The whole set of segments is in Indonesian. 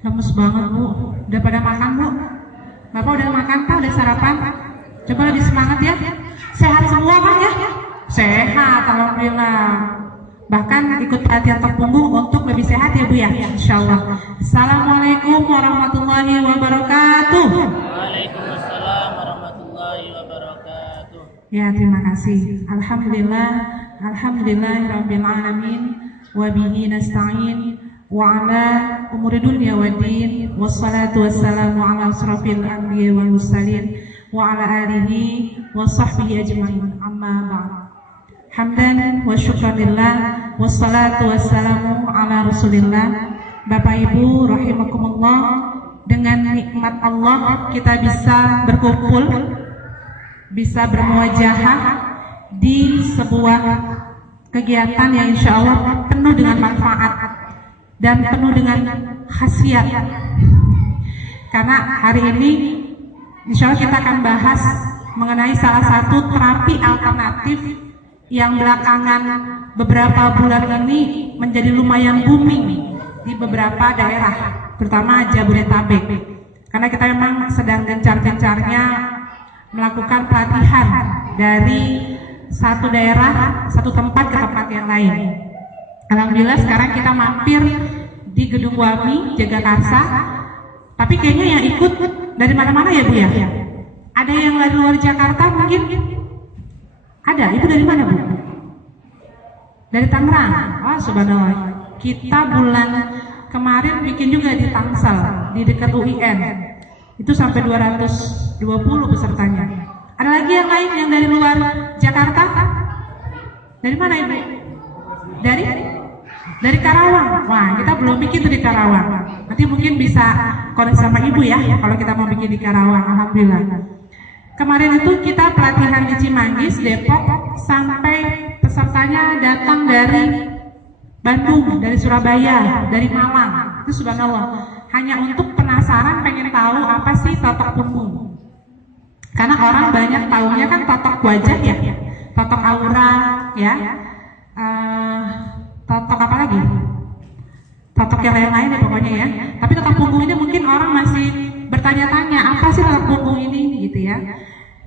Lemes banget Bu. Udah pada makan Bu? Bapak udah makan Pak? Udah sarapan? Coba lebih semangat ya. Sehat semua Pak ya? Sehat, alhamdulillah. Bahkan ikut pelatihan tok punggung untuk lebih sehat ya Bu ya, insyaallah. Assalamualaikum warahmatullahi wabarakatuh. Waalaikumsalam warahmatullahi wabarakatuh. Ya, terima kasih. Alhamdulillahirabbil alamin wa bihi nasta'in wa ala umuri dunya waddin wassalatu wassalamu ala asrofil anbiya wal mursalin wa ala alihi wa sahbihi ajmain. Amma ba'd. Hamdan wa syukranillah wassalatu wassalamu ala rasulillah. Bapak Ibu rahimakumullah, dengan nikmat Allah kita bisa berkumpul, bisa bermuajahah di sebuah kegiatan yang insya Allah penuh dengan manfaat dan penuh dengan khasiat. Karena hari ini insya Allah kita akan bahas mengenai salah satu terapi alternatif yang belakangan beberapa bulan ini menjadi lumayan booming di beberapa daerah, terutama Jabodetabek. Karena kita memang sedang gencar-gencarnya melakukan pelatihan dari satu daerah, satu tempat ke tempat yang lain. Alhamdulillah sekarang kita mampir di Gedung Wami, Jagakarsa. Tapi kayaknya yang ikut dari mana-mana ya Bu ya? Ada yang dari luar Jakarta mungkin? Ada, itu dari mana Bu? Dari Tangerang. Oh subhanallah. Kita bulan kemarin bikin juga di Tangsel, di dekat UIN. Itu sampai 220 pesertanya. Ada lagi yang lain yang dari luar Jakarta? Dari mana Ibu? Dari Karawang. Wah, kita belum bikin tuh di Karawang. Nanti mungkin bisa koneksi sama Ibu ya kalau kita mau bikin di Karawang. Alhamdulillah. Kemarin itu kita pelatihan di Cimanggis, Depok, sampai pesertanya datang dari Bandung, dari Surabaya, dari Malang. Itu subhanallah. Hanya untuk penasaran, pengen tahu apa sih totok punggung. Karena orang banyak tahunya kan totok wajah ya, totok aura ya, totok apa lagi? Totok yang lain-lain ya pokoknya ya. Tapi totok punggung ini mungkin orang masih bertanya-tanya apa sih totok punggung ini gitu ya.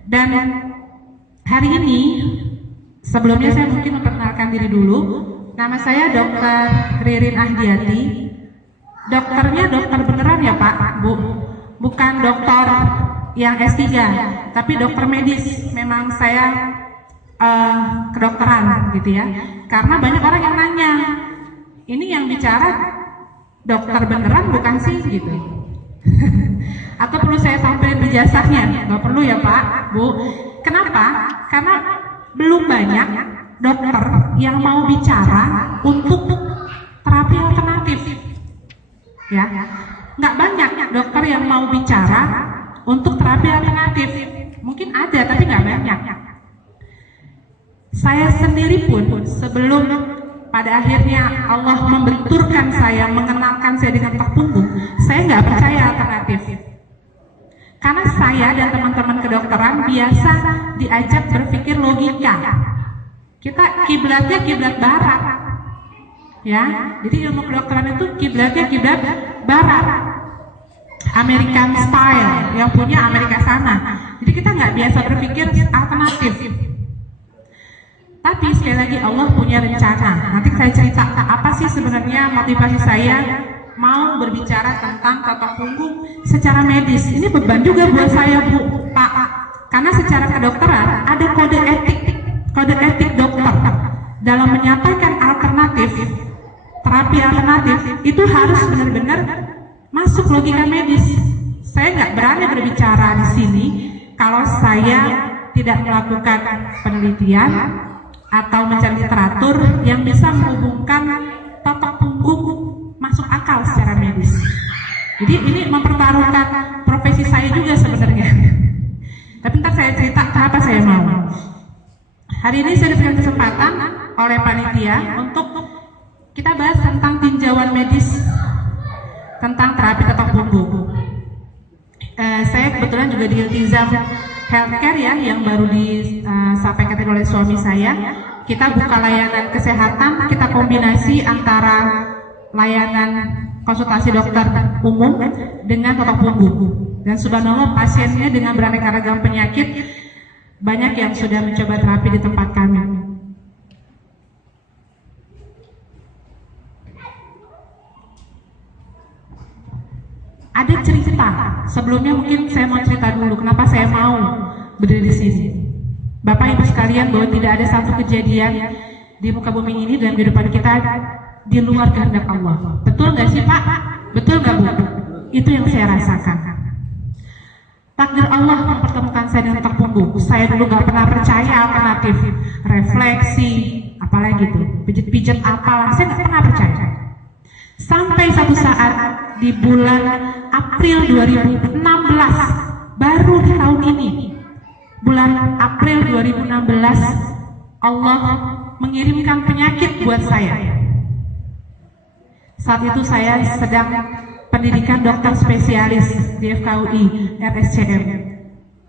Dan hari ini sebelumnya saya mungkin memperkenalkan diri dulu. Nama saya Dr. Ririn Ahdiati. Dokternya dokter beneran ya Pak, Bu. Bukan dokter yang S3, tapi dokter medis. Memang saya kedokteran gitu ya. Karena banyak orang yang nanya, ini yang bicara dokter beneran bukan sih gitu. Atau perlu saya sampaikan ijazahnya? Nggak perlu ya Pak, Bu. Kenapa? Karena belum banyak dokter yang mau bicara untuk terapi alternatif. Ya, nggak banyak dokter yang mau bicara untuk terapi alternatif. Mungkin ada, tapi nggak banyak. Saya sendiri pun sebelum pada akhirnya Allah membenturkan saya, mengenalkan saya dengan totok punggung, saya nggak percaya alternatif. Karena saya dan teman-teman kedokteran biasa diajak berpikir logika. Kita kiblatnya kiblat barat, ya. Jadi ilmu kedokteran itu kiblatnya kiblat barat, American style, yang punya Amerika sana. Jadi kita nggak biasa berpikir alternatif. Tapi sekali lagi Allah punya rencana. Nanti saya cerita apa sih sebenarnya motivasi saya mau berbicara tentang totok punggung secara medis. Ini beban juga buat saya Bu, Pak. Karena secara kedokteran ada kode etik dokter dalam menyampaikan alternatif, terapi alternatif itu harus benar-benar masuk logika medis. Saya nggak berani berbicara di sini kalau saya tidak melakukan penelitian atau mencari literatur yang bisa menghubungkan totok punggung masuk akal secara medis. Jadi ini mempertaruhkan profesi saya juga sebenarnya. Tapi ntar saya cerita kenapa saya mau. Hari ini saya diberikan kesempatan oleh panitia untuk kita bahas tentang tinjauan medis tentang terapi totok punggung. Saya kebetulan juga di Iltizam Healthcare ya, yang baru disampaikan oleh suami saya. Kita buka layanan kesehatan, kita kombinasi antara layanan konsultasi dokter umum dengan ketok punggung. Dan subhanallah pasiennya dengan beraneka ragam penyakit banyak yang sudah mencoba terapi di tempat kami. Ada cerita, sebelumnya mungkin saya mau cerita dulu kenapa saya mau berdiri di sini. Bapak Ibu sekalian, bahwa tidak ada satu kejadian di muka bumi ini dalam kehidupan kita di luar kehendak Allah. Betul nggak sih Pak? Betul nggak Bu? Itu yang saya rasakan. Takdir Allah mempertemukan saya dengan ketok punggung. Saya dulu nggak pernah percaya alternatif refleksi, apalagi tuh pijat-pijat apalah, saya nggak pernah percaya. Sampai satu saat di bulan April 2016, baru di tahun ini, bulan April 2016, Allah mengirimkan penyakit buat saya. Saat itu saya sedang pendidikan dokter spesialis di FKUI RSCM.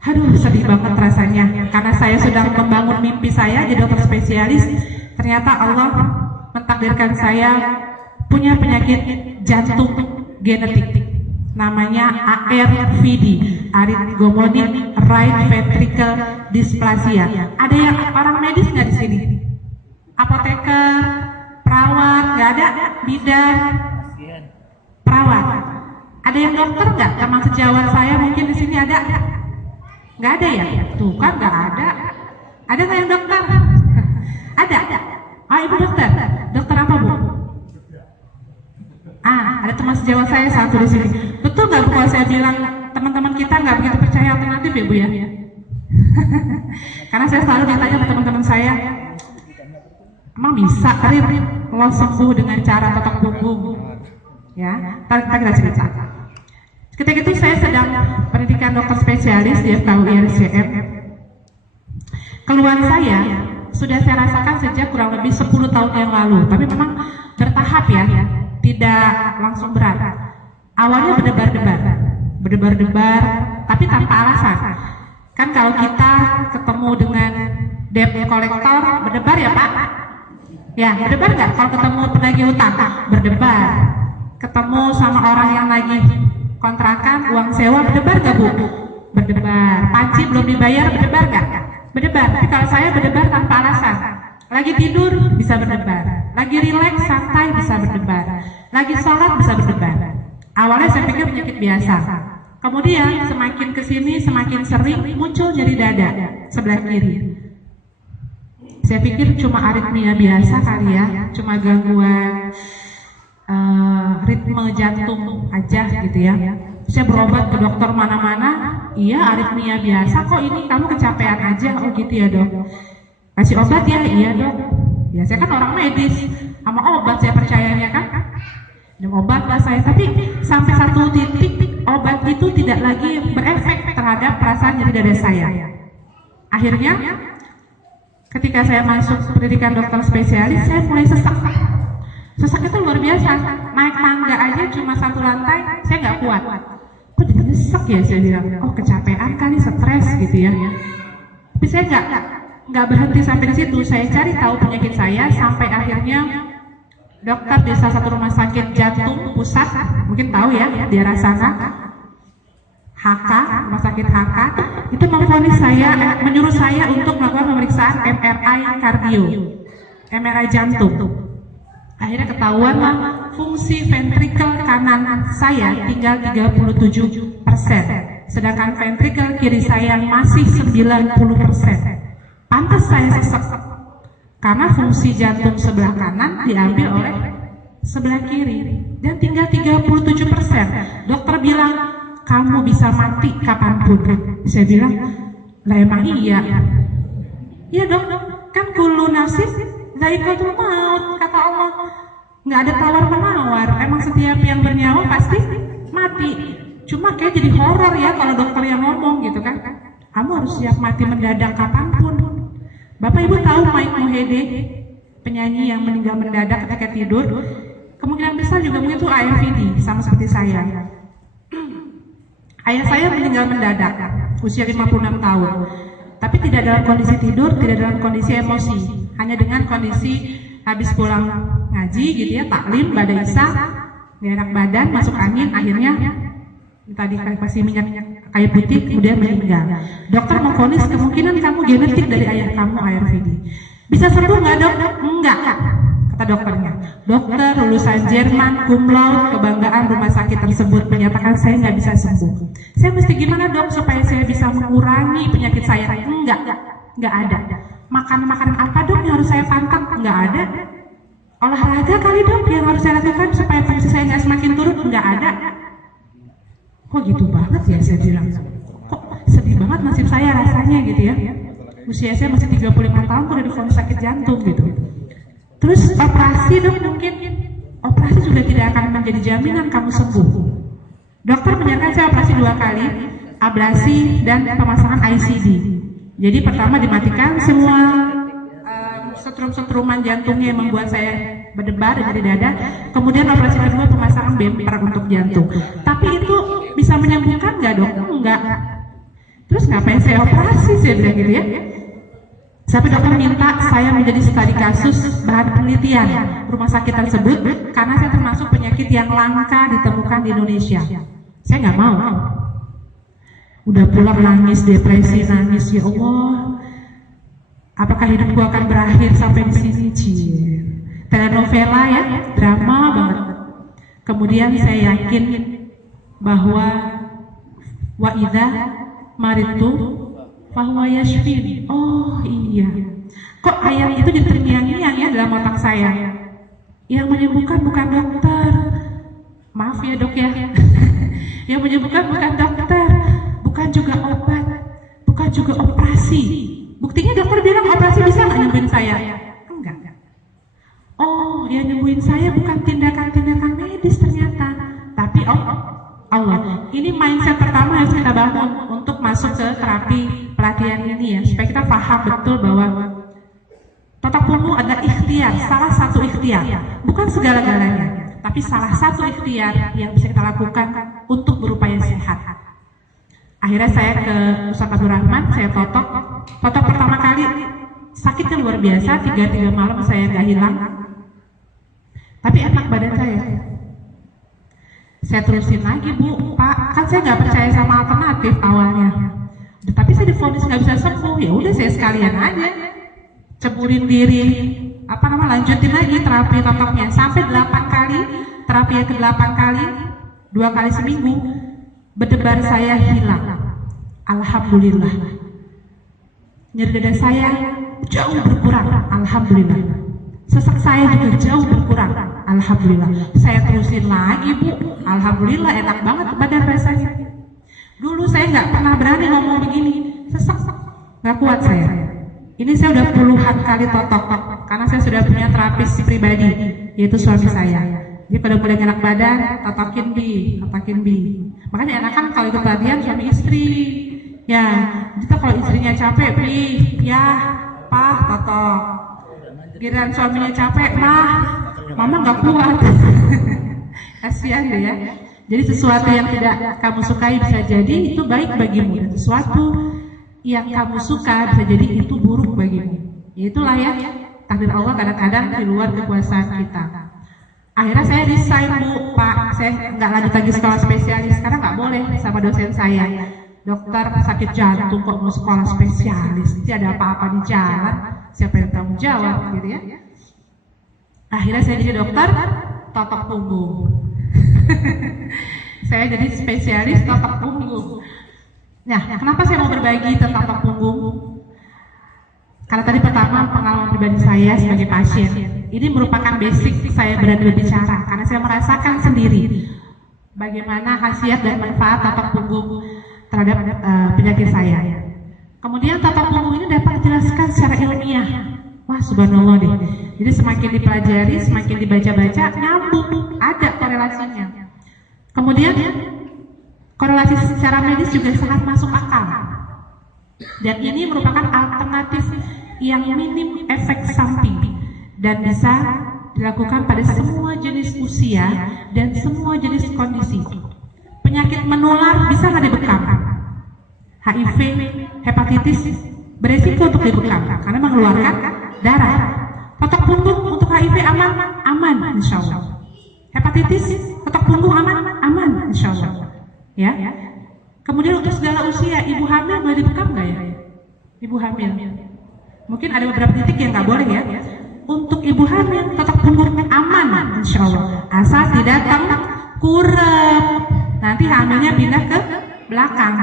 Aduh, sedih banget rasanya, karena saya sedang membangun mimpi saya jadi dokter spesialis. Ternyata Allah mentakdirkan saya punya penyakit jantung genetik, namanya ARVD, Arrhythmogenic Right Ventricle Dysplasia. Ada yang orang medis nggak di sini? Apoteker, perawat, nggak ada? Bidan, perawat. Ada yang dokter nggak? Teman sejawat saya mungkin di sini ada? Nggak ada ya? Tuh kan nggak ada. Ada nggak yang dokter? Ada. Ah, Ibu dokter. Dokter apa Bu? Ada teman sejawat saya satu di sini. Betul nggak Bu kalau saya bilang teman-teman kita nggak begitu percaya alternatif ya Bu ya? Karena saya selalu ditanya ke teman-teman saya, emang bisa Rin lo sembuh dengan cara ketok punggung? Ya, kita cerita. Ketika itu saya sedang pendidikan dokter spesialis di FKUI RSCM. Keluhan saya sudah saya rasakan sejak kurang lebih 10 tahun yang lalu, tapi memang bertahap ya, tidak langsung berat. Awalnya berdebar-debar, tapi tanpa alasan. Kan kalau kita ketemu dengan debt collector, berdebar ya Pak? Ya, berdebar nggak? Kalau ketemu penagih utang, berdebar. Ketemu sama orang yang lagi kontrakan, uang sewa, berdebar nggak Bu? Berdebar. Panci belum dibayar, berdebar nggak? Berdebar. Tapi kalau saya berdebar tanpa alasan. Lagi tidur bisa berdebar, lagi rileks santai bisa berdebar, lagi sholat bisa berdebar. Awalnya saya pikir penyakit biasa, kemudian semakin kesini semakin sering muncul nyeri dada sebelah kiri. Saya pikir cuma aritmia biasa kali ya, cuma gangguan ritme jantung aja gitu ya. Saya berobat ke dokter mana-mana, iya aritmia biasa kok, ini kamu kecapean aja. Oh gitu ya Dok, kasih obat ya? Iya Dok. Ya saya kan orang medis, sama obat saya percayanya kan. Minum obat lah saya, tapi sampai satu titik obat itu tidak lagi berefek terhadap perasaan nyeri dada saya. Akhirnya ketika saya masuk pendidikan dokter spesialis, saya mulai sesak. Sesak itu luar biasa, naik tangga aja cuma 1 lantai, saya nggak kuat. Kok jadi sesek ya, saya bilang, oh kecapean kali, stres gitu ya. Tapi saya nggak berhenti sampai di situ. Saya cari tahu penyakit saya sampai akhirnya dokter di salah satu rumah sakit jantung pusat, mungkin tahu ya, di daerah sana, HK, rumah sakit HK, itu memvonis saya, menyuruh saya untuk melakukan pemeriksaan MRI kardio, MRI jantung. Akhirnya ketahuan lah, fungsi ventrikel kanan saya tinggal 37%, sedangkan ventrikel kiri saya masih 90%. Pantas saya sesek, karena fungsi jantung sebelah kanan diambil oleh sebelah kiri dan tinggal 37%. Dokter bilang kamu bisa mati kapanpun. Saya bilang, lah emang iya? Iya Dok, kan kullu nafsin dha'iqatul maut, kata Allah. Nggak ada tawar menawar. Emang setiap yang bernyawa pasti mati. Cuma kayak jadi horor ya kalau dokter yang ngomong gitu kan. Kamu harus siap mati mendadak kapanpun. Bapak Ibu tahu Mike Mohede, penyanyi yang meninggal mendadak ketika tidur? Kemungkinan besar juga mungkin itu ARVD, sama seperti saya. Ayah saya meninggal mendadak, usia 56 tahun. Tapi tidak dalam kondisi tidur, tidak dalam kondisi emosi, hanya dengan kondisi habis pulang ngaji gitu ya, taklim, pada isya, gak enak badan, masuk angin, akhirnya tadi kasih minyak kayu putih, kemudian meninggal. Dokter memvonis kemungkinan kamu genetik dari ayah kamu ARVD. Bisa sembuh nggak dok? Enggak, kata dokternya. Dokter lulusan Jerman, cum laude, kebanggaan rumah sakit tersebut menyatakan saya nggak bisa sembuh. Saya mesti gimana dok supaya saya bisa mengurangi penyakit saya? Nggak ada. Makanan apa dok yang harus saya pantang? Nggak ada. Olahraga kali dok yang harus saya lakukan supaya tensi saya nggak semakin turun? Nggak ada. Kok gitu banget ya, saya bilang. Kok sedih banget nasib saya rasanya gitu ya. Usia saya masih 35 tahun udah divonis sakit jantung gitu. Terus operasi dok, mungkin operasi juga tidak akan menjadi jaminan kamu sembuh. Dokter menyarankan saya operasi 2 kali, ablasi dan pemasangan ICD. Jadi pertama dimatikan semua setrum-setruman jantungnya yang membuat saya berdebar dari dada. Kemudian operasi kedua pemasangan bumper untuk jantung. Tapi itu bisa menyembuhkan nggak dok? Enggak. Terus ngapain saya operasi, saya bilang gitu ya. Sampai dokter minta saya menjadi studi kasus bahan penelitian rumah sakit tersebut karena saya termasuk penyakit yang langka ditemukan di Indonesia. Saya nggak mau. Udah pulang nangis, depresi, nangis, ya Allah. Apakah hidupku akan berakhir sampai di sini? Telenovela ya, drama banget. Kemudian saya yakin bahwa wa idza maritu fahuwa yashfin. Oh iya, kok ayat itu diterngiang-ngiang ya dalam otak saya. Yang menyembuhkan bukan dokter, maaf ya dok ya. Yang menyembuhkan bukan dokter, bukan juga obat, bukan juga operasi. Buktinya dokter bilang operasi bisa nggak nyembuhin saya? Enggak. Oh, yang nyembuhin saya bukan tindakan-tindakan medis ternyata, tapi Allah. Ini mindset pertama yang kita bangun untuk masuk ke terapi pelatihan ini ya, supaya kita paham betul bahwa totok pungu adalah ikhtiar, salah satu ikhtiar, bukan segala-galanya, tapi salah satu ikhtiar yang bisa kita lakukan untuk berupaya sehat. Akhirnya saya ke Ustaz Abdul Rahman, saya totok pertama kali sakitnya luar biasa, 3 malam saya nggak hilang, tapi enak badan saya. Saya terusin lagi, Bu, Pak, kan saya nggak percaya sama alternatif awalnya. Tapi saya divonis nggak bisa sembuh, ya udah saya sekalian aja ceburin diri, lanjutin lagi terapi totoknya sampai 8 kali, terapi yang ke-8 kali, 2 kali seminggu, berdebar saya hilang. Alhamdulillah. Nyeri dada saya jauh berkurang, alhamdulillah. Sesak saya juga jauh berkurang, alhamdulillah. Saya terusin lagi, Bu, alhamdulillah enak banget badan rasanya. Dulu saya nggak pernah berani ngomong begini, sesak, nggak kuat saya. Ini saya udah puluhan kali totok, karena saya sudah punya terapis pribadi, yaitu suami saya. Jadi pada mulai enak badan, totokin bi. Makanya enakan kalau ikut pelatihan suami istri. Ya, kita kalau istrinya capek, bi, ya, Pak, totok. Giliran suaminya capek, Mama nggak kuat. Kasihan deh ya. Jadi sesuatu yang tidak kamu sukai bisa jadi itu baik bagimu, dan sesuatu yang kamu suka bisa jadi itu buruk bagimu. Itulah ya takdir Allah kadang-kadang di luar kekuasaan kita. Akhirnya saya resign, Bu, Pak, saya nggak lanjut lagi sekolah spesialis karena nggak boleh sama dosen saya. Dokter sakit jantung kok mau sekolah spesialis? Tidak ada apa-apa di jalan, siapa yang tanggung jawab gitu ya. Akhirnya saya jadi dokter totok punggung. Saya jadi spesialis totok punggung. Nah, kenapa saya mau berbagi tentang totok punggung? Karena tadi pertama pengalaman pribadi saya sebagai pasien. Ini merupakan basic saya berani berbicara karena saya merasakan sendiri bagaimana khasiat dan manfaat totok punggung terhadap penyakit saya. Kemudian totok punggung ini dapat dijelaskan secara ilmiah. Wah, subhanallah deh. Jadi semakin dipelajari, semakin dibaca-baca, nyambung, ada korelasinya. Kemudian korelasi secara medis juga sangat masuk akal. Dan ini merupakan alternatif yang minim efek samping dan bisa dilakukan pada semua jenis usia dan semua jenis kondisi. Penyakit menular bisa nggak dibekam? HIV, hepatitis beresiko untuk dibekam karena mengeluarkan darah. Totok punggung untuk HIV aman, aman insya Allah. Hepatitis, totok punggung aman insya Allah. Ya. Kemudian untuk segala usia, ibu hamil boleh dibekam nggak ya? Ibu hamil. Mungkin ada beberapa titik yang nggak boleh ya. Untuk ibu hamil, totok punggung aman insya Allah. Asal tidak kurep. Nanti hamilnya pindah ke belakang.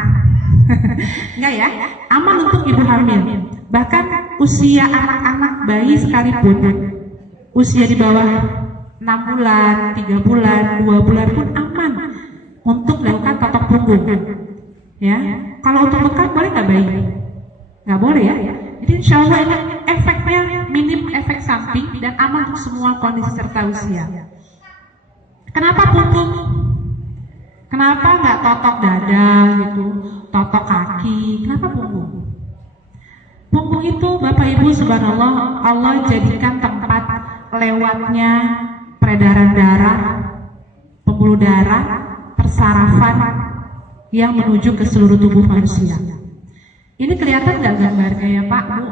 Enggak ya? Aman untuk ibu hamil. Bahkan usia anak-anak bayi sekalipun, usia di bawah 6 bulan, 3 bulan, 2 bulan pun aman untuk melakukan totok punggung. Ya, kalau untuk bekam boleh nggak bayi? Nggak boleh ya. Jadi insya Allah ini efeknya minim efek samping dan aman untuk semua kondisi serta usia. Kenapa punggung? Kenapa nggak totok dada gitu, totok kaki? Kenapa punggung? Punggung itu Bapak Ibu subhanallah Allah jadikan tempat lewatnya peredaran darah, pembuluh darah, persarafan yang menuju ke seluruh tubuh manusia. Ini kelihatan nggak gambarnya ya Pak Bu?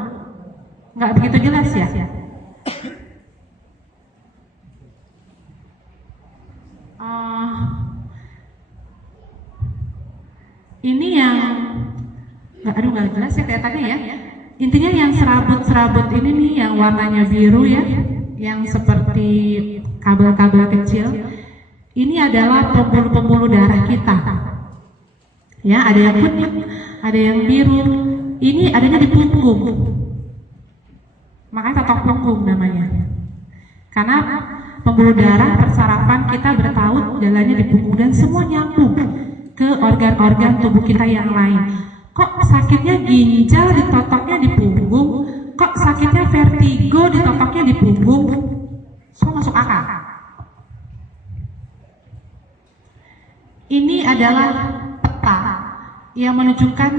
Nggak begitu jelas ya? Ini yang nggak jelas ya kelihatannya ya. Intinya yang serabut-serabut ini nih yang warnanya biru ya, yang seperti kabel-kabel kecil. Ini adalah pembuluh-pembuluh darah kita. Ya, ada yang kuning, ada yang biru. Ini adanya di punggung. Makanya totok punggung namanya. Karena pembuluh darah persarafan kita bertaut jalannya di punggung dan semua nyambung ke organ-organ tubuh kita yang lain. Kok sakitnya ginjal ditotoknya di punggung? Kok sakitnya vertigo ditotoknya di punggung? Semua masuk akal. Ini adalah peta yang menunjukkan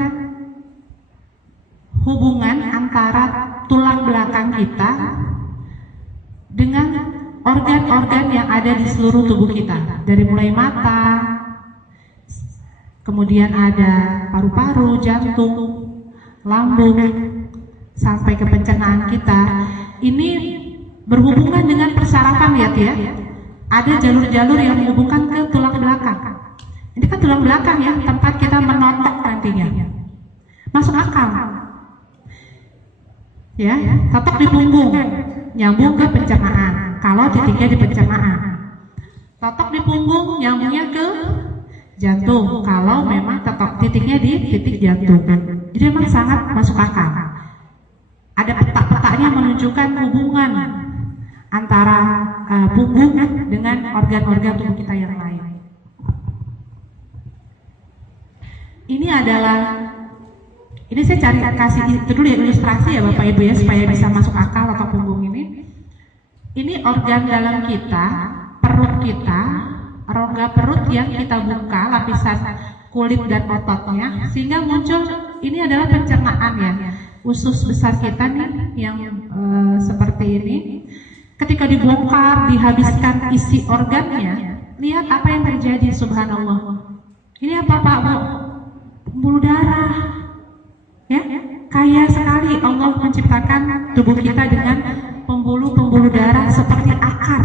hubungan antara tulang belakang kita dengan organ-organ yang ada di seluruh tubuh kita. Dari mulai mata, kemudian ada paru-paru, jantung, lambung, sampai ke pencernaan kita. Ini berhubungan dengan persarafan lihat ya. Ada jalur-jalur yang menghubungkan ke tulang belakang. Ini kan tulang belakang ya, tempat kita menotok nantinya. Masuk akal. Ya, totok di punggung, nyambung ke pencernaan. Kalau titiknya di pencernaan. Totok di punggung, nyambungnya ke jantung kalau memang titiknya di titik jantung. Jadi memang sangat masuk akal. Ada peta-petanya menunjukkan hubungan antara punggung dengan organ-organ tubuh kita yang lain. Ini saya cari kasih itu dulu ya, ilustrasi ya Bapak Ibu ya supaya bisa masuk akal atau punggung ini. Ini organ dalam kita, perut kita, rongga perut yang kita buka lapisan kulit dan ototnya sehingga muncul ini adalah pencernaan ya, usus besar kita nih yang seperti ini. Ketika dibongkar, dihabiskan isi organnya, lihat apa yang terjadi. Subhanallah. Ini apa Pak Bu? Pembuluh darah ya, kaya sekali Allah menciptakan tubuh kita dengan pembuluh-pembuluh darah seperti akar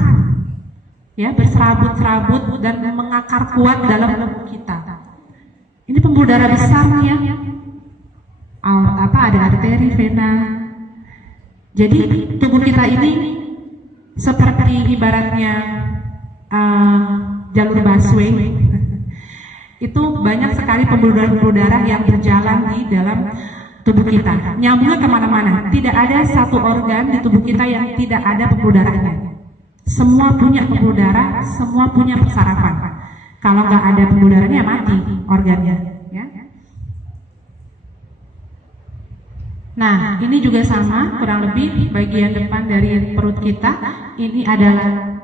ya, berserabut-serabut dan mengakar kuat dalam tubuh kita. Ini pembuluh darah besar nih ya. Ada arteri, vena. Jadi tubuh kita ini seperti ibaratnya jalur busway. Itu banyak sekali pembuluh darah yang berjalan di dalam tubuh kita. Nyambungnya kemana-mana. Tidak ada satu organ di tubuh kita yang tidak ada pembuluh darahnya. Semua punya pembuluh darah, semua punya persarafan. Kalau nggak ada pembuluh darahnya mati organnya. Ya. Nah, ini juga sama, kurang lebih bagian depan dari perut kita. Ini adalah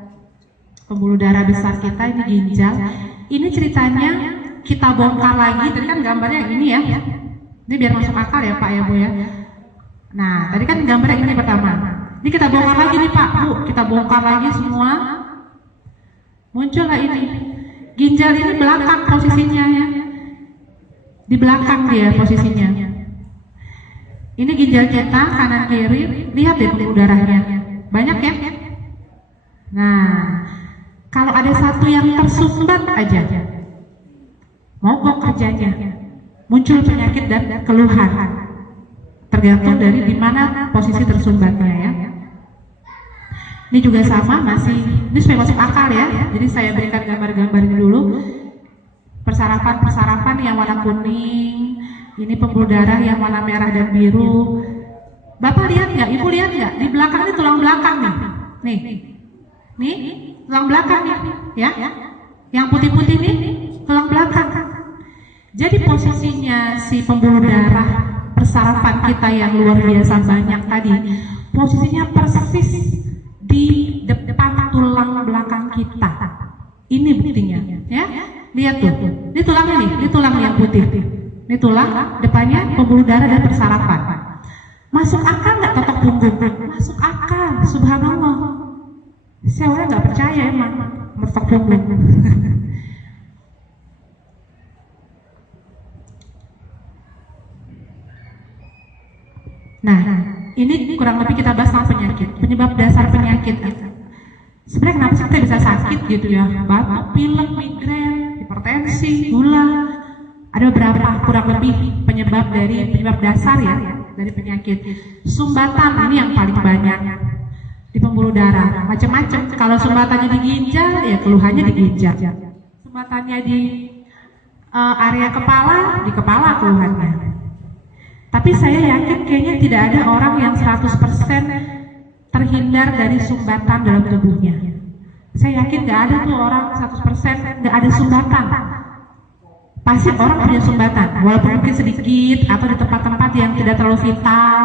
pembuluh darah besar kita, ini ginjal. Ini ceritanya kita bongkar lagi. Tadi kan gambarnya ini ya. Ini biar masuk akal ya Pak ya Bu ya. Nah, tadi kan gambarnya ini pertama. Ini kita bongkar lagi nih Pak Bu, kita bongkar lagi semua. Muncullah ini. Ginjal ini belakang posisinya ya. Di belakang dia posisinya. Ini ginjal kita kanan kiri, lihat deh pembuluh darahnya. Banyak ya? Nah, kalau ada satu yang tersumbat aja, mogok kerjanya, muncul penyakit dan keluhan. Tergantung dari di mana posisi tersumbatnya ya. Ini juga sama, ini supaya masuk akal ya. Jadi saya berikan gambar-gambar dulu. Persarapan yang warna kuning, ini pembuluh darah yang warna merah dan biru. Bapak lihat nggak? Ibu lihat nggak? Di belakang ini tulang belakang nih. Nih tulang belakang nih, ya. Yang putih-putih nih tulang belakang. Jadi posisinya si pembuluh darah persarapan kita yang luar biasa banyak tadi, posisinya persis di depan tulang belakang kita. Ini buktinya, ya. Lihat tuh, ini tulangnya nih, ini tulang yang putih. Ini tulang depannya pembuluh darah dan persarapan. Masuk akal nggak totok punggung? Masuk akal, subhanallah. Saya orang nggak percaya emang totok punggung. Nah, ini kurang lebih kita bahas tentang penyakit, penyebab dasar penyakit. Sebenarnya kenapa sih kita bisa sakit gitu ya? Batuk, pilek, migrain, hipertensi, gula. Ada beberapa kurang lebih penyebab dasar ya dari penyakit. Sumbatan ini yang paling banyak di pembuluh darah, macam-macam. Kalau sumbatannya di ginjal, ya keluhannya di ginjal. Sumbatannya di area kepala, di kepala keluhannya. Tapi saya yakin kayaknya tidak ada orang yang 100% terhindar dari sumbatan dalam tubuhnya. Saya yakin gak ada tuh orang 100% gak ada sumbatan. Pasti orang punya sumbatan, walaupun mungkin sedikit atau di tempat-tempat yang tidak terlalu vital,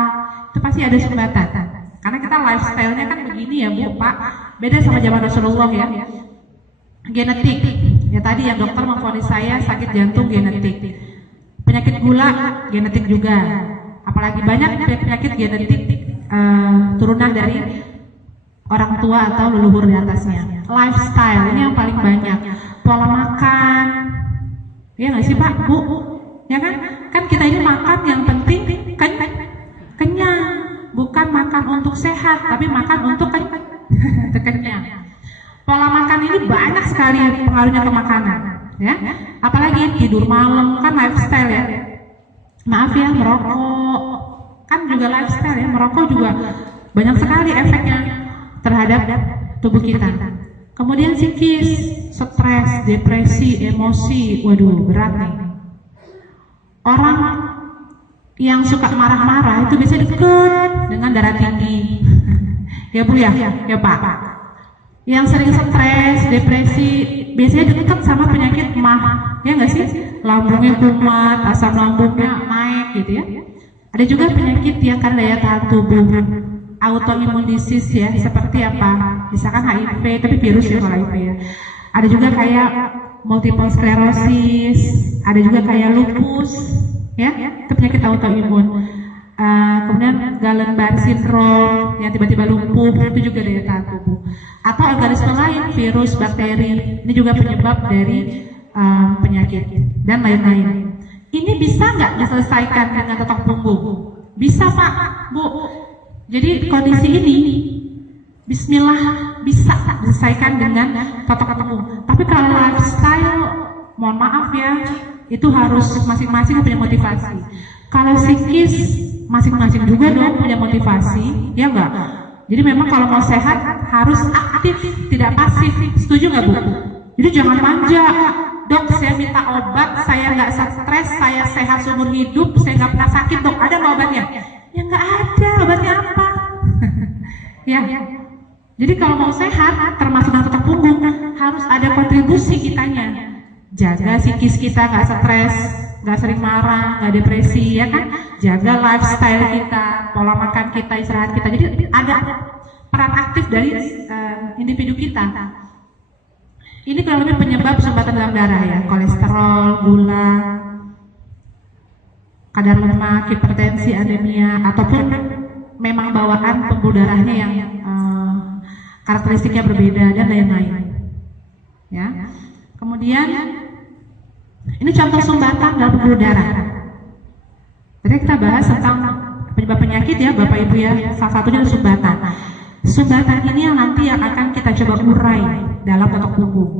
itu pasti ada sumbatan. Karena kita lifestyle-nya kan begini ya Bu, Pak. Beda sama zaman Rasulullah ya. Genetik. Ya tadi yang dokter memvonis saya sakit jantung genetik. Penyakit gula genetik juga, apalagi banyak penyakit genetik turunan dari orang tua atau leluhur di atasnya. Lifestyle ini yang paling banyak, pola makan, ya nggak sih Pak, Bu? Ya kan? Kan kita ini makan yang penting kenyang, bukan makan untuk sehat, tapi makan untuk kenyang. Pola makan ini banyak sekali pengaruhnya ke makanan. Ya, apalagi tidur malam kan lifestyle ya. Maaf ya, merokok kan juga lifestyle ya. Merokok juga banyak sekali efeknya terhadap tubuh kita. Kemudian psikis, stres, depresi, emosi, waduh berat nih. Orang yang suka marah-marah itu bisa deket dengan darah tinggi. Ya Bu ya, ya Pak. Yang sering stres, depresi, biasanya dekat sama penyakit mah, ya nggak sih? Lambungnya kumat, asam lambungnya naik gitu ya. Ada juga penyakit yang karena daya tahan tubuh, autoimmune disease ya, seperti apa? Misalkan HIV, tapi virus ya kalau HIV ya. Ada juga kayak multiple sclerosis, ada juga kayak lupus, ya, itu penyakit autoimun. Kemudian Guillain-Barré syndrome yang tiba-tiba lumpuh, itu juga daya tahan tubuh. Atau organisme lain, virus, bakteri, ini juga penyebab dari penyakit dan lain-lain. Ini bisa nggak diselesaikan dengan totok punggung? Bisa Pak, Bu. Jadi kondisi ini, Bismillah, bisa diselesaikan dengan totok punggung. Tapi kalau lifestyle, mohon maaf ya, itu harus masing-masing punya motivasi. Kalau psikis, masing-masing juga dong punya motivasi, ya enggak? Jadi memang kalau mau sehat harus aktif, tidak pasif. Setuju nggak Bu? Jadi jangan manja. Dok, saya minta obat, saya nggak stres, saya sehat seumur hidup, saya nggak pernah sakit. Dok, ada nggak obatnya? Ya nggak ada. Obatnya apa? Ya. Jadi kalau mau sehat, termasuk dengan totok punggung, harus ada kontribusi kitanya. Jaga psikis kita nggak stres, nggak sering marah, nggak depresi, ya kan? Jaga lifestyle kita, pola makan kita, istirahat kita. Jadi ada peran aktif dari individu kita. Ini kurang lebih penyebab sumbatan dalam darah ya, kolesterol, gula, kadar lemak, hipertensi, anemia, ataupun memang bawaan pembuluh darahnya yang karakteristiknya berbeda dan lain-lain. Ya. Kemudian ini contoh sumbatan dalam pembuluh darah. Tadi kita bahas tentang penyebab penyakit ya Bapak Ibu ya, salah satunya adalah sumbatan. sumbatan ini yang nanti yang akan kita coba urai dalam totok punggung.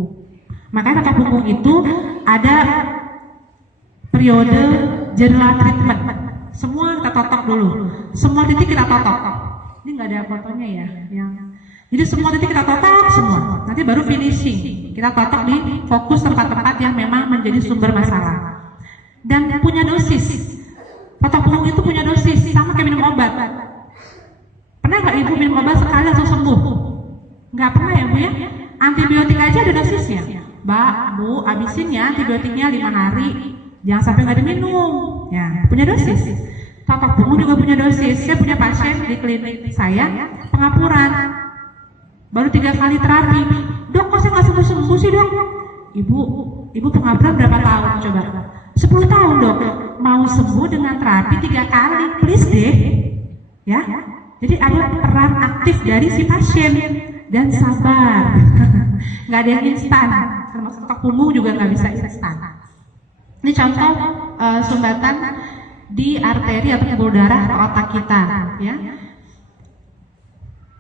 Makanya totok punggung itu ada periode jendela treatment. Semua kita totok dulu. Semua titik kita totok. Ini nggak ada fotonya ya. Jadi semua titik kita totok semua. Nanti baru finishing. Kita totok di fokus tempat-tempat yang memang menjadi sumber masalah. Dan punya dosis. Totok punggung itu punya dosis, sama kayak minum obat. Pernah nggak ibu minum obat sekali langsung sembuh? Nggak pernah ya bu ya? Antibiotik aja ada dosisnya. Mbak, bu, abisin ya antibiotiknya 5 hari. Jangan sampai nggak diminum. Ya, punya dosis. Totok punggung juga punya dosis. Saya punya pasien di klinik saya, pengapuran. Baru 3 kali terapi. Dok, kok saya nggak sembuh-sembuh sih dok? Ibu pengapuran berapa tahun coba? 10 tahun dok. Mau sembuh dengan terapi 3 kali, please deh. Ya, jadi ada peran aktif dari si pasien dan sabar. Nggak ada yang instan. Termasuk totok punggung juga nggak bisa instan. Ini contoh sumbatan di arteri atau pembuluh darah ke otak kita. Ya.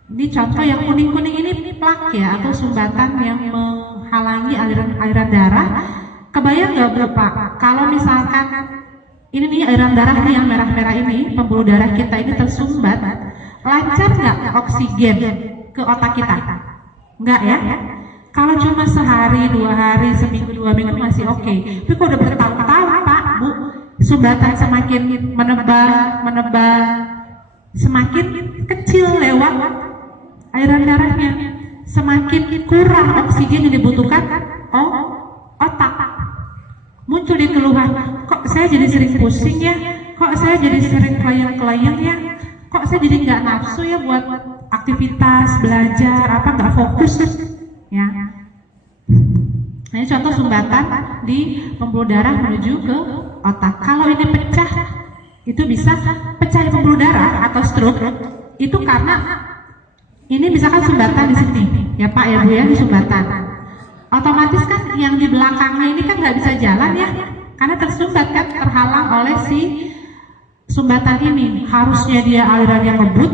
Ini contoh yang kuning-kuning ini plak ya, atau sumbatan yang menghalangi aliran darah. Kebayang nggak Bu Pak? Kalau misalkan ini nih aliran darah nih yang merah-merah ini, pembuluh darah kita ini tersumbat, lancar nggak oksigen ke otak kita? Nggak ya? Kalau cuma sehari, 2 hari, seminggu, 2 minggu masih oke. Tapi kalau udah bertahun-tahun Pak, Bu, sumbatan semakin menebal, semakin kecil lewat aliran darahnya, semakin kurang oksigen yang dibutuhkan otak. Muncul di keluhan, kok saya jadi sering pusing ya, kok saya jadi sering kelayang-kelayang ya, kok saya jadi nggak nafsu ya buat aktivitas, belajar, nggak fokus ya. Nah, ini contoh sumbatan di pembuluh darah menuju ke otak. Kalau ini pecah, itu bisa pecah pembuluh darah atau stroke, itu karena ini misalkan sumbatan di sini, ya Pak ya Bu ya, di sumbatan. Otomatis kan yang di belakangnya ini kan nggak bisa jalan ya, karena tersumbat kan, terhalang oleh si sumbatan ini. Harusnya dia alirannya ngebut,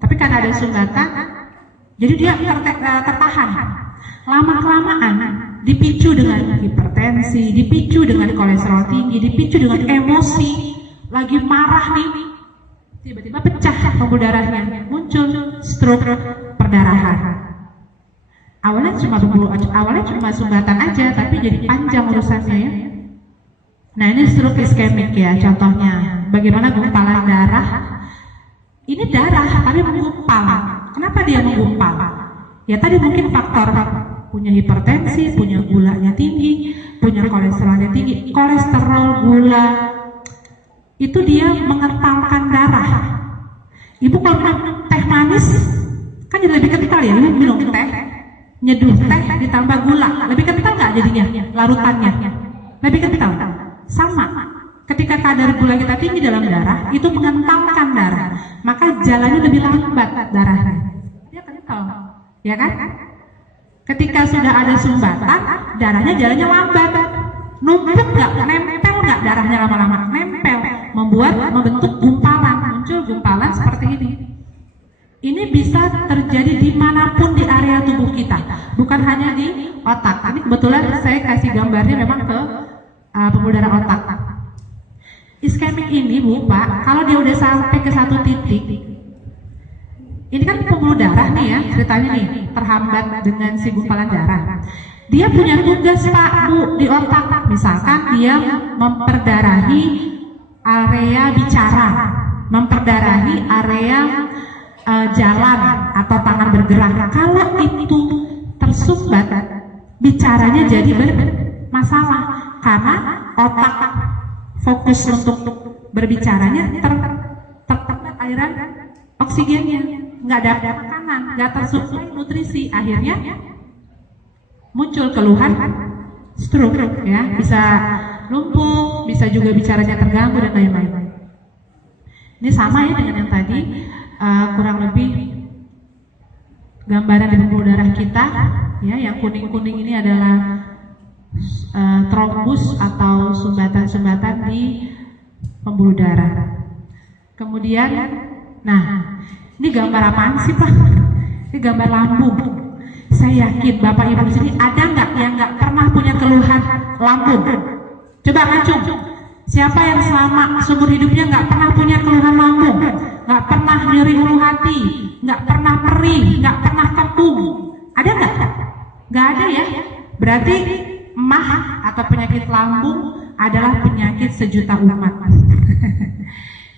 tapi karena ada sumbatan, jadi dia tertahan. Lama-kelamaan dipicu dengan hipertensi, dipicu dengan kolesterol tinggi, dipicu dengan emosi, lagi marah nih, tiba-tiba pecah pembuluh darahnya, muncul stroke, perdarahan. Awalnya cuma sumbatan aja, tapi jadi panjang urusannya ya. Nah, ini stroke iskemik ya contohnya. Bagaimana gumpalan darah? Ini darah tapi menggumpal. Kenapa dia menggumpal? Ya tadi mungkin faktor punya hipertensi, punya gulanya tinggi, punya kolesterolnya tinggi. Kolesterol, gula itu dia mengentalkan darah. Ibu kalau minum teh manis kan jadi lebih kental ya. Ibu minum teh, nyeduh teh ditambah gula, lebih kental nggak jadinya larutannya? Lebih kental. Sama. Ketika kadar gula kita tinggi dalam darah, itu mengentalkan darah, maka jalannya lebih lambat darahnya. Dia kental, ya kan? Ketika sudah ada sumbatan, darahnya jalannya lambat. Numpuk nggak? Nempel nggak darahnya lama-lama? Nempel, membentuk gumpalan, muncul gumpalan seperti ini. Ini bisa terjadi dimanapun di area tubuh kita, bukan hanya di otak. Ini kebetulan saya kasih gambarnya memang ke pembuluh darah otak. Iskemik ini Bu Pak, kalau dia udah sampai ke satu titik, ini kan pembuluh darah nih ya, ceritanya nih terhambat dengan si gumpalan darah. Dia punya tugas Pak Bu di otak, misalkan dia memperdarahi area bicara, memperdarahi area jalan atau tangan bergerak. Kalau itu tersumbat, bicaranya jadi bermasalah karena otak fokus untuk berbicaranya terhambat aliran oksigennya, nggak ada makanan, nggak tersuplai nutrisi, akhirnya muncul keluhan stroke ya, bisa lumpuh, bisa juga bicaranya terganggu dan lain-lain. Ini sama ya dengan yang tadi, kurang lebih gambaran di pembuluh darah kita ya. Yang kuning-kuning ini adalah trombus atau sumbatan-sumbatan di pembuluh darah. Kemudian, nah Ini gambar apaan sih Pak? Ini gambar lambung. Saya yakin Bapak Ibu di sini ada nggak yang nggak pernah punya keluhan lambung? Coba ngacung. Siapa yang selama seumur hidupnya nggak pernah punya keluhan lambung, nggak pernah nyeri ulu hati, nggak pernah perih, nggak pernah kembung? Ada nggak? Nggak ada ya. Berarti MAH atau penyakit lambung adalah penyakit sejuta umat.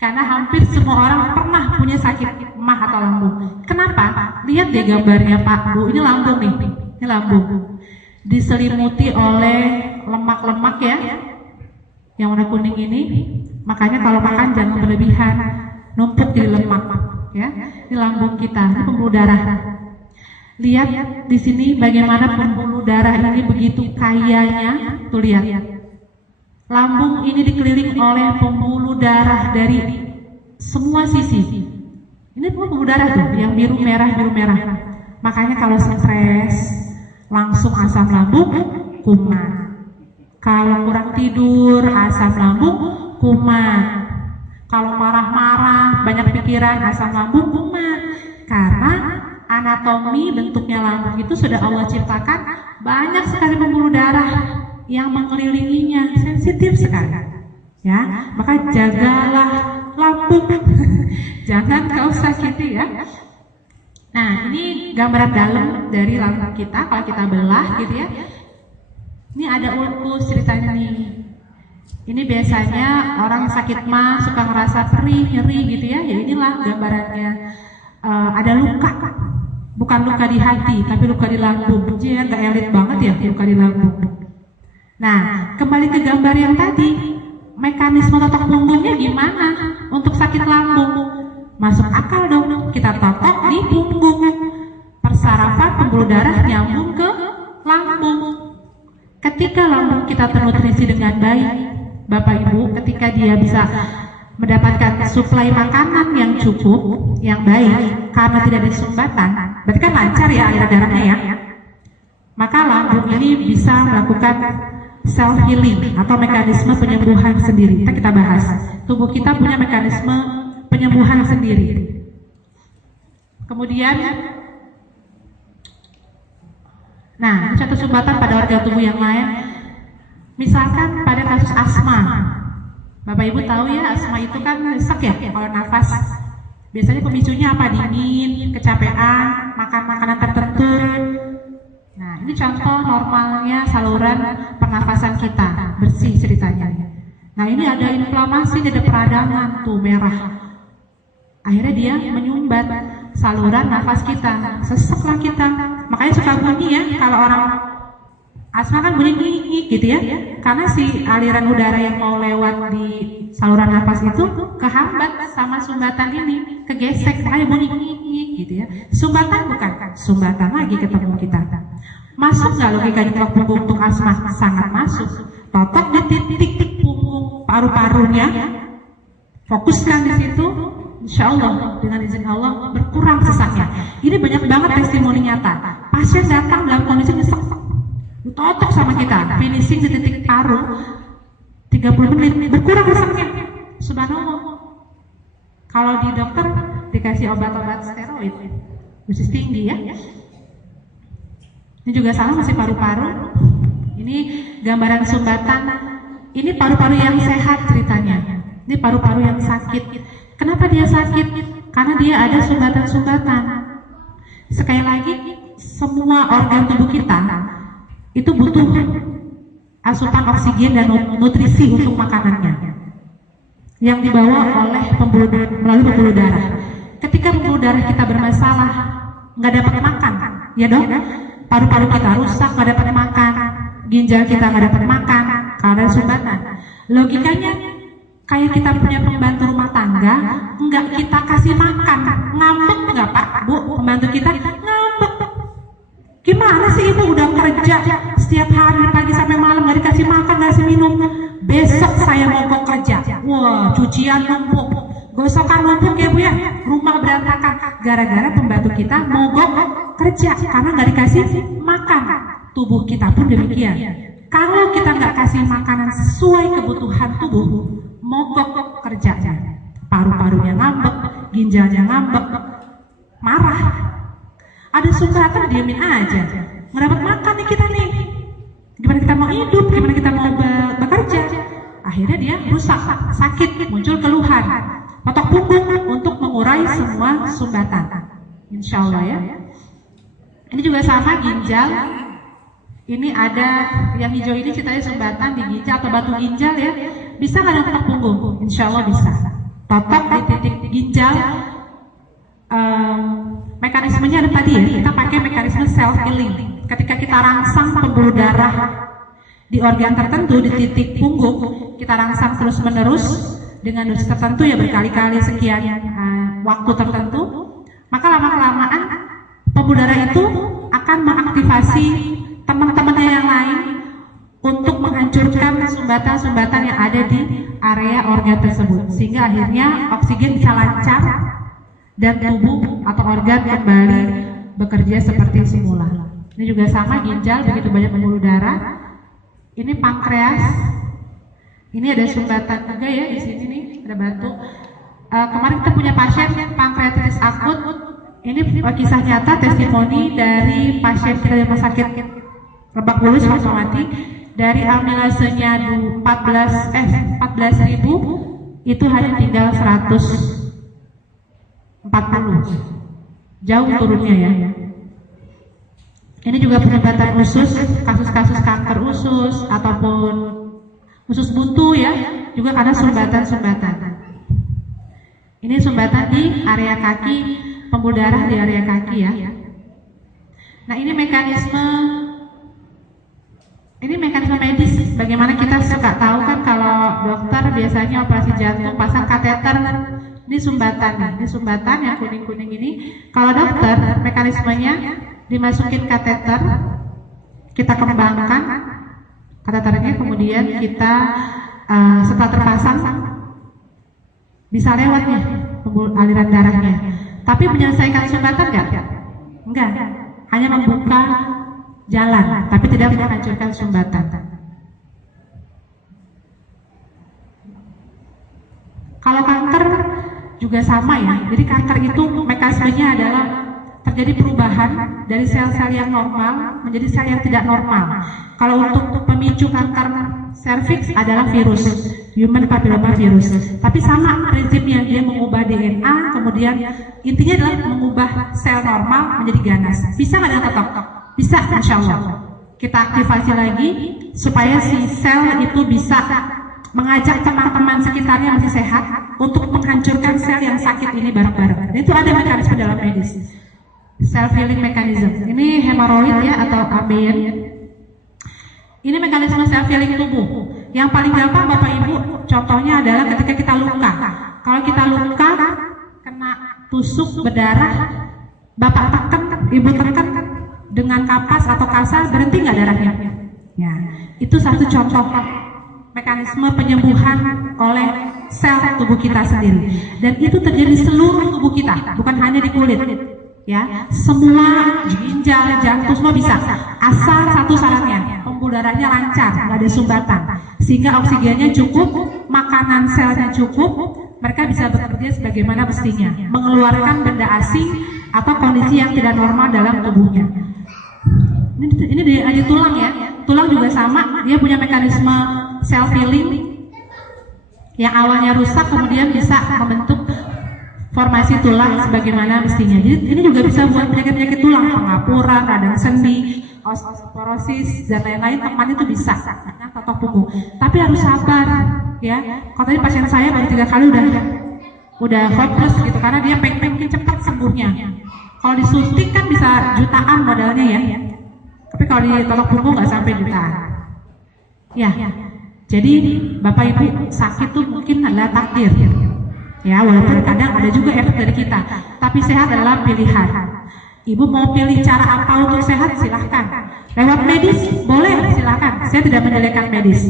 Karena hampir semua orang pernah punya sakit MAH atau lambung. Kenapa? Lihat deh gambarnya Pak Bu, ini lambung nih, ini lambung. Diselimuti oleh lemak-lemak ya, yang warna kuning ini. Makanya kalau makan jangan berlebihan, numpuk di lemak ya. Ini lambung kita, ini pembuluh darah. Lihat di sini bagaimana pembuluh darah ini begitu kayanya. Tuh lihat. Lambung ini dikelilingi oleh pembuluh darah dari semua sisi. Ini pembuluh darah tuh, yang biru merah. Makanya kalau stres langsung asam lambung kumat. Kalau kurang tidur asam lambung kumat. Kalau marah-marah banyak pikiran asam lambung kumat. Karena anatomi bentuknya lambung itu sudah Allah ciptakan banyak sekali pembuluh darah yang mengelilinginya, sensitif sekali ya. Maka jagalah lambung. Jangan kau sakiti ya. Nah, ini gambaran dalam dari lambung kita. Kalau kita belah gitu ya, ini ada ulkus ceritanya nih. Ini biasanya orang sakit MAH suka ngerasa perih, nyeri gitu ya. Ya inilah gambarannya. Ada luka, bukan luka di hati, tapi luka di lambung. Jadi nggak elit banget ya luka di lambung. Nah, kembali ke gambar yang tadi, mekanisme totok punggungnya gimana untuk sakit lambung? Masuk akal dong, kita totok di punggung. Persarapan pembuluh darah nyambung ke lambung. Ketika lambung kita ternutrisi dengan baik, Bapak Ibu, ketika dia bisa mendapatkan suplai makanan yang cukup, yang baik, karena tidak ada sumbatan, berarti kan lancar ya aliran darahnya ya. Maka lambung ini bisa melakukan self healing atau mekanisme penyembuhan sendiri. Kita bahas. Tubuh kita punya mekanisme penyembuhan sendiri. Kemudian, nah, contoh sumbatan pada organ tubuh yang lain, misalkan pada kasus asma. Bapak Ibu tahu ya, asma itu kan sek ya kalau nafas. Biasanya pemicunya apa? Dingin, kecapean, makan makanan tertentu. Nah, ini contoh normalnya saluran pernafasan kita, bersih ceritanya. Nah, ini ada inflamasi, ada peradangan tuh merah. Akhirnya dia menyumbat saluran nafas kita, seseklah kita. Makanya suka bunyi ya, kalau orang asma kan bunyi ngik gitu ya. Karena si aliran udara yang mau lewat di saluran nafas itu kehambat sama sumbatan ini, kegesek, makanya bunyi ngik gitu ya. Sumbatan bukan? Sumbatan lagi ketemu kita. Masuk nggak logika di teluk punggung untuk asma? Sangat masuk. Totok di titik punggung paru-parunya, fokuskan di situ, insya Allah dengan izin Allah berkurang sesaknya. Ini banyak banget testimoni nyata. Pasien datang dalam kondisi nyesek, totok sama kita, finishing di titik paru, 30 menit berkurang sesaknya. Subhanallah. Kalau di dokter dikasih obat-obat steroid, dosis tinggi ya. Ini juga sama, masih paru-paru. Ini gambaran sumbatan. Ini paru-paru yang sehat ceritanya. Ini paru-paru yang sakit. Kenapa dia sakit? Karena dia ada sumbatan-sumbatan. Sekali lagi, semua organ tubuh kita itu butuh asupan oksigen dan nutrisi untuk makanannya yang dibawa oleh melalui pembuluh darah. Ketika pembuluh darah kita bermasalah, nggak dapat makan, ya dong? Paru-paru kita rusak, nggak dapat makan, ginjal kita nggak dapat makan karena sumbatan. Logikanya kayak kita punya pembantu rumah tangga, nggak kita kasih makan, ngambek nggak Pak Bu? Pembantu kita ngambek. Gimana sih ibu udah kerja setiap hari pagi sampai malam nggak dikasih makan, nggak dikasih minum? Besok saya mogok kerja, wah cucian numpuk, gosokan numpuk ya Bu ya, rumah berantakan gara-gara pembantu kita mogok kerja karena nggak dikasih makan. Tubuh kita pun demikian. Kalau kita nggak kasih makanan sesuai kebutuhan tubuh, mogok kerjanya, paru-parunya ngambek, ginjalnya ngambek, marah. Ada sumbatan diemin aja. Nggak dapat makan nih kita nih. Gimana kita mau hidup? Gimana kita mau bekerja? Akhirnya dia rusak, sakit, muncul keluhan. Patok punggung untuk mengurai semua sumbatan. Insya Allah ya. Ini juga sama ginjal. Ini ada yang hijau ini ceritanya sumbatan di ginjal atau batu ginjal ya. Bisa nggak ada patok punggung? Insya Allah bisa. Totok di titik ginjal. Mekanismenya ada tadi ya. Kita pakai mekanisme self healing. Ketika kita rangsang pembuluh darah di organ tertentu di titik punggung, kita rangsang terus menerus dengan dosis tertentu ya berkali-kali sekian waktu tertentu, maka lama-kelamaan pembuluh darah itu akan mengaktifasi teman-temannya yang lain untuk menghancurkan sumbatan-sumbatan yang ada di area organ tersebut, sehingga akhirnya oksigen bisa lancar dan tubuh atau organ kembali bekerja seperti semula. Ini juga sama ginjal, begitu banyak pembuluh darah. Ini pankreas. Ini ada sumbatan juga ya di sini nih, ada batu. Kemarin kita punya pasien pankreatitis akut. Ini kisah nyata testimoni dari pasien kita di rumah sakit Lebak Bulus Fatmawati. Dari amilasenya 14.000 itu hanya tinggal 140. Jauh turunnya ya. Ini juga penyebatan usus, kasus-kasus kanker usus ataupun usus buntu ya, juga karena sumbatan-sumbatan. Ini sumbatan di area kaki, pembuluh darah di area kaki ya. Nah ini mekanisme medis. Bagaimana kita suka tahu kan kalau dokter biasanya operasi jantung pasang kateter. Ini sumbatan yang kuning-kuning ini. Kalau dokter mekanismenya dimasukin kateter, kita kembangkan kateternya, kemudian kita setelah terpasang bisa lewat nih aliran darahnya. Tapi menyelesaikan sumbatan enggak, hanya membuka jalan, tapi tidak menghancurkan sumbatan. Kalau kanker juga sama ya. Jadi kanker itu mekanismenya adalah terjadi perubahan dari sel-sel yang normal menjadi sel yang tidak normal. Kalau untuk pemicu kanker serviks adalah virus, human papilloma virus. Tapi sama prinsipnya, dia mengubah DNA, kemudian intinya adalah mengubah sel normal menjadi ganas. Bisa nggak dengan ketok? Bisa, insya Allah. Kita aktifasi lagi supaya si sel itu bisa mengajak teman-teman sekitarnya masih sehat untuk menghancurkan sel yang sakit ini bareng-bareng. Itu ada mekanisme dalam medis. Self healing mechanism. Ini hemoroid ya atau ABN. Ini mekanisme self healing tubuh. Yang paling gampang Bapak Ibu contohnya adalah ketika kita luka. Kalau kita luka kena tusuk berdarah, Bapak tekan, Ibu tekan dengan kapas atau kasar, berhenti nggak darahnya? Ya, itu satu contoh mekanisme penyembuhan oleh sel tubuh kita sendiri. Dan itu terjadi di seluruh tubuh kita, bukan hanya di kulit. Ya, semua ginjal, jantung semua bisa. Asal satu syaratnya, pembuluh darahnya lancar, nggak ada sumbatan, sehingga oksigennya cukup, makanan selnya cukup, mereka bisa bekerja sebagaimana mestinya, mengeluarkan benda asing atau kondisi yang tidak normal dalam tubuhnya. Ini di tulang ya, tulang juga sama, dia punya mekanisme self healing yang awalnya rusak kemudian bisa membentuk formasi tulang sebagaimana mestinya. Jadi ini juga bisa buat penyakit-penyakit tulang, pengapuran, radang sendi, osteoporosis dan lain-lain, teman itu bisa, totok punggung. Tapi harus sabar, ya. Kalau tadi pasien saya baru 3 kali udah hopeless gitu, karena dia pengen cepat sembuhnya. Kalau disuntik kan bisa jutaan modalnya ya. Tapi kalau di totok punggung nggak sampai jutaan. Ya. Jadi Bapak Ibu sakit tuh mungkin adalah takdir. Ya, walaupun kadang ada juga efek dari kita, tapi sehat adalah pilihan. Ibu mau pilih cara apa untuk sehat, silahkan. Lewat medis, boleh, silahkan. Saya tidak menjelekkan medis.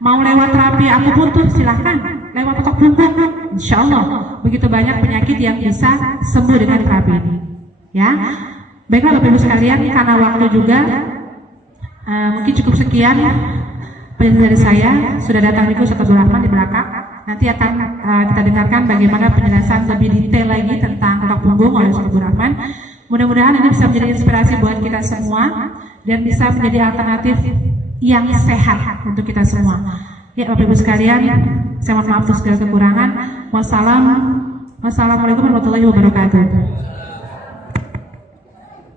Mau lewat terapi akupuntur, silahkan. Lewat totok punggung, insya Allah. Begitu banyak penyakit yang bisa sembuh dengan terapi ini. Ya, baiklah Bapak Ibu sekalian, karena waktu juga, mungkin cukup sekian penjelasan dari saya. Sudah datang Ibu Ustaz Abdul Rahman di belakang. nanti akan kita dengarkan bagaimana penjelasan lebih detail lagi tentang otot punggung oleh Ustaz Abdul Rahman. Mudah-mudahan ini bisa menjadi inspirasi buat kita semua dan bisa menjadi alternatif yang sehat untuk kita semua. Ya Bapak Ibu sekalian, saya mohon maaf atas segala kekurangan. Wassalamualaikum warahmatullahi wabarakatuh.